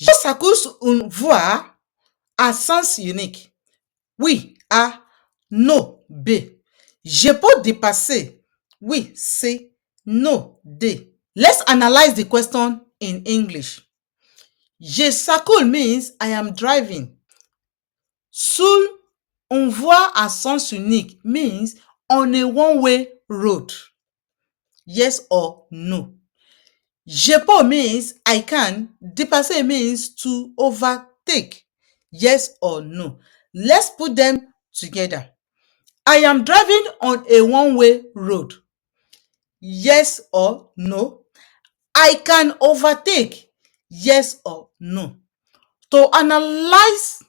Je s'accuse une voix à sens unique. Oui, A. No, B. Je peux dépasser. Oui, C. No, D. Let's analyze the question in English. Je circle means I am driving. Sur une voie à sens unique means on a one-way road. Yes or no? Je peux means I can. Dépasser means to overtake. Yes or no? Let's put them together. I am driving on a one-way road. Yes or no? I can overtake. Yes or no? To analyze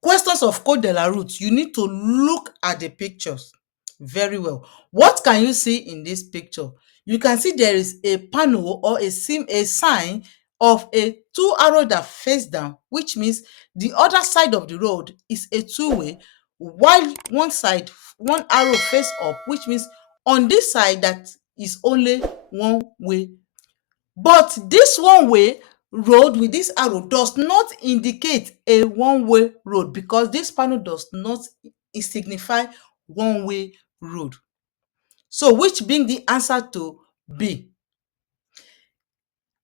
questions of code de la route, you need to look at the pictures very well. What can you see in this picture? You can see there is a panel or a sign of a two arrow that face down, which means the other side of the road is a two-way, while one arrow face up, which means on this side that is only one way. But this one-way road with this arrow does not indicate a one-way road because this panel does not signify one-way road. So which being the answer to B.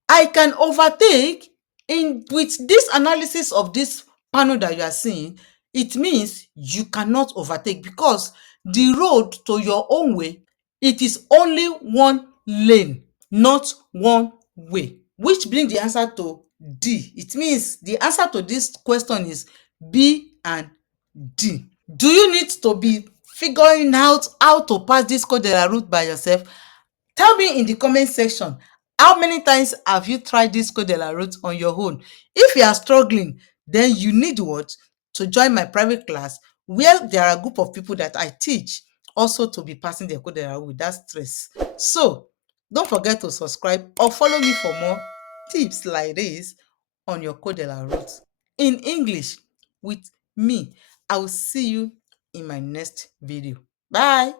I can overtake with this analysis of this panel that you are seeing, it means you cannot overtake because the road to your own way, it is only one lane, not one way, which brings the answer to D. It means the answer to this question is B and D. Do you need to be figuring out how to pass this code de la route by yourself? Tell me in the comment section, how many times have you tried this code de la route on your own? If you are struggling, then you need what? To join my private class where there are a group of people that I teach also to be passing the code de la route without stress. So don't forget to subscribe or follow me for more tips like this on your code de la route in English with me. I will see you in my next video. Bye.